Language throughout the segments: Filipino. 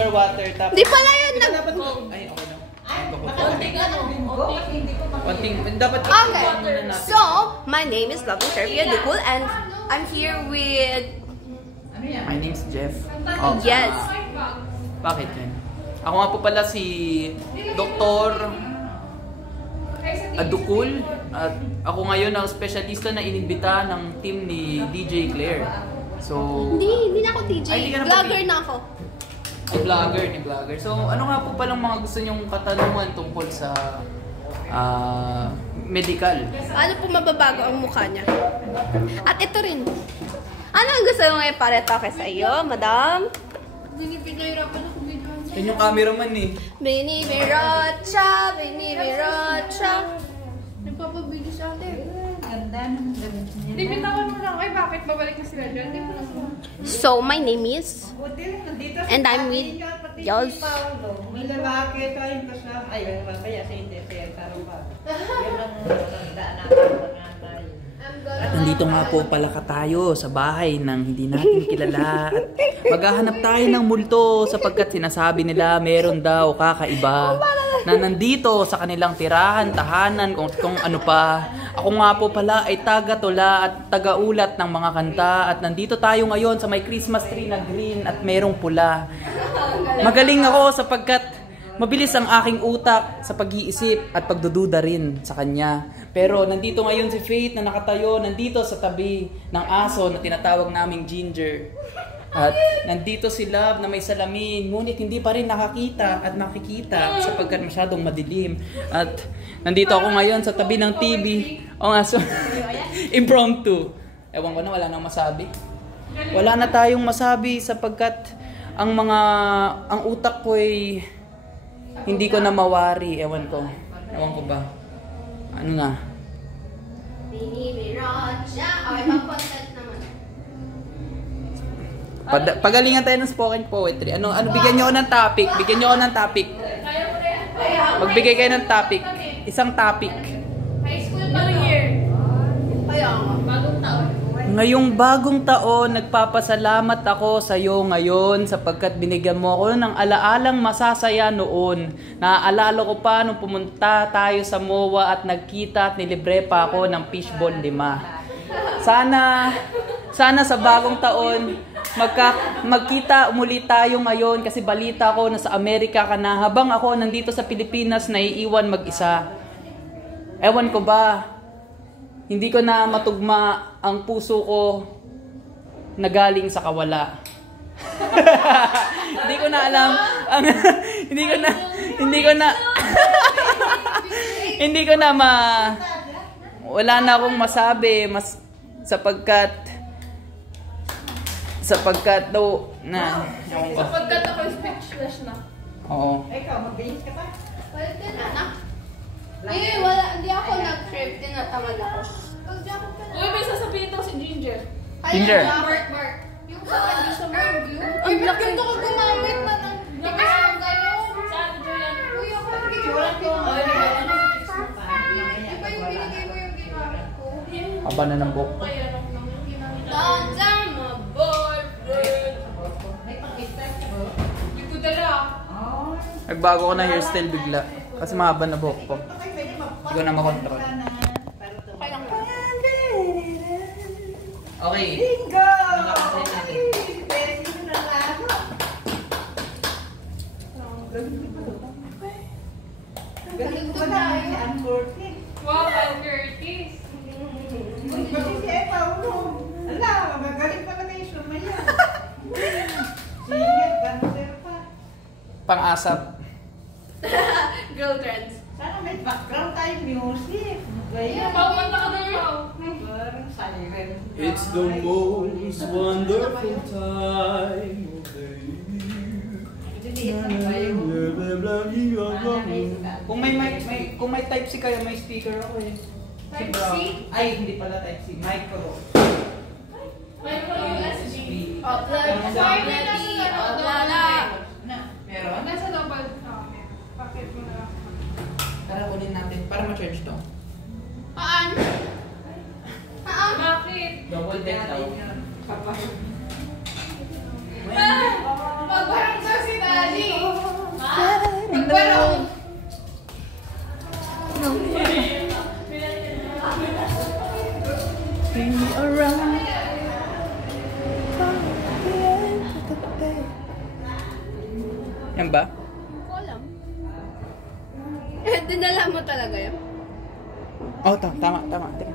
sugar water. Tapos, Di pala yun Ay, okay na. Konting ano, Konting, dapat Okay, muna natin. so, my name is Lovely Servia Dukul and I'm here with... My name's Jeff. Yes. Bakit yun? Ako nga po pala si Dr. Dukul. At ako ngayon ang specialista na inimbita ng team ni DJ Claire. So, Hindi na ako DJ. Ay, hindi ka na Vlogger na ako. ni vlogger. So, ano nga po palang mga gusto nyong katanungan tungkol sa medical? Ano po mababago ang mukha niya? At ito rin. Ano ang gusto mo iparetoke sa iyo, madam? Binibigayrapan ako video. Yan yung cameraman eh. Bini Mirocha, Bini Mirocha. Nagpapabidyo sa atin. Ganda ng ganda. Hindi, bitawan mo lang. Ay, bakit babalik na sila dyan? Hindi mo lang mo. So, my name is... And I'm with Yos. May lalaki tayong kasama. Ay, kaya sa hindi. Kaya tarong ba? Yun ang daan natin mga tayo. Nandito nga po pala ka tayo sa bahay ng hindi natin kilala at maghahanap tayo ng multo sapagkat sinasabi nila meron daw kakaiba na nandito sa kanilang tirahan, tahanan, kung ano pa. Ako nga po pala ay taga-tula at taga-ulat ng mga kanta at nandito tayo ngayon sa may Christmas tree na green at merong pula. Magaling ako sapagkat mabilis ang aking utak sa pag-iisip at pagdududa rin sa kanya. Pero nandito ngayon si Faith na nakatayo, nandito sa tabi ng aso na tinatawag naming Ginger. At nandito si Love na may salamin, ngunit hindi pa rin nakakita at nakikita sapagkat masyadong madilim. At nandito ako ngayon sa tabi ng TV. O nga, so, impromptu. Ewan ko na, wala nang masabi. Wala na tayong masabi sapagkat ang utak ko ay hindi ko na mawari. Ewan ko ba. Ano na? Bini Mirocha. Okay, pang-content naman. Pagalingan tayo ng spoken poetry. Ano bigyan niyo ako ng topic. Magbigay kayo ng topic. Isang topic. High school New Year. Kaya nga. Bagong taon. Ngayong bagong taon, nagpapasalamat ako sa iyo ngayon sapagkat binigyan mo ako ng alaalang masasaya noon. Naaalala ko pa nung pumunta tayo sa MOA at nagkita at nilibre pa ako ng fishball 5. Sana sa bagong taon, magkita muli tayo ngayon kasi balita ko na sa Amerika ka na habang ako nandito sa Pilipinas naiiwan mag-isa. Ewan ko ba, hindi ko na matugma ang puso ko na galing sa kawala. Hindi ko na alam ang hindi ko na wala na akong masabi sapagkat daw na Sapagkat ako speechless na. Oo. Ikaw, magbihis ka pa? Wala din, anak. Wala. Hindi ako nag-trip. Tinatamad ako. Uy, may sasabihin daw si Ginger. Ginger. Mark. Yung sa review. Ay, ba't ganito ko gumamit na ng... Saan, Julian? Uy, ako Wala ko. Iba yung binigay mo yung ginamit ko. Aba na ng buhok ko. Don't tell my boyfriend. May pang-isip. Hindi ko dala. Nagbago ko na hairstyle bigla kasi mahaba na buhok ko. Hindi ko na makontrol. Okay. Bingo! Nakakasay natin. Pwede na lang. Galing ko na si Ann Curtis. Wow, Al Curtis. Kasi si Paulo. Ala, magaling pala kayo sumaya. Singer, dancer pa. Pang-asap. Girl trends. Sana may background tayo music. Gaya. Pagmanta ka na yun. Parang siren. It's the most wonderful time of the year. Kung may type C kayo, may speaker ako eh. Type Brown. C? Ay, hindi pala type C. Micro. Micro USB. Meron? Nasa double. Pakit mo na lang. Tara, kunin natin para ma-charge to. Paan? Bakit? Double deck daw. Magbarang sa si Daddy. Yan ba? Hindi ko alam. Dinala mo talaga yan? Oh, tama. Teka.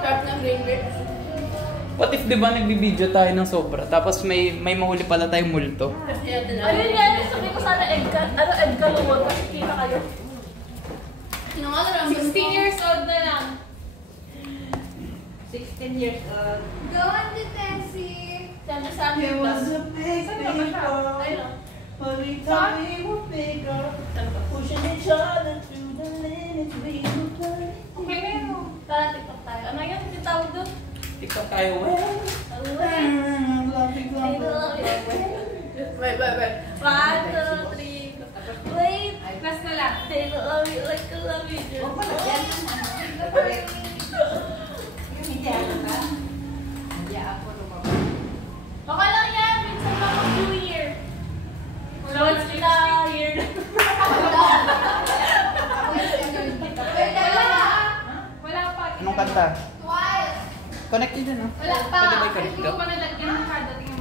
Sarap ng green grapes. What if, di ba, nagbibideo tayo ng sobra, tapos may mahuli pala tayong multo? Ayun yan, sabi ko sana Edgar Luwag kasi kita kayo. Sino nga lang? 16 years old na lang. 16 years old. Go on to Tessie. Sabi There was a big Saan ba ba siya? people, Ayun. but we thought we were bigger, pushing each other to the limits we were playing. Okay na yun. Tara, TikTok tayo. Ano yun? Yung tawag doon? TikTok tayo, well. Wait. 1, 2, 3. Wait. Last na lang. They love you like I love you. Hindi ako ka? Hindi ako lumabas. Okay lang yan. Minsan lang mag-New Year. Once in a year. Wala pa. Anong kanta? Twice. Connected din, no? Wala pa. Pwede ba i-connect Hindi ka? ko pa nalagyan ng kada. Tingnan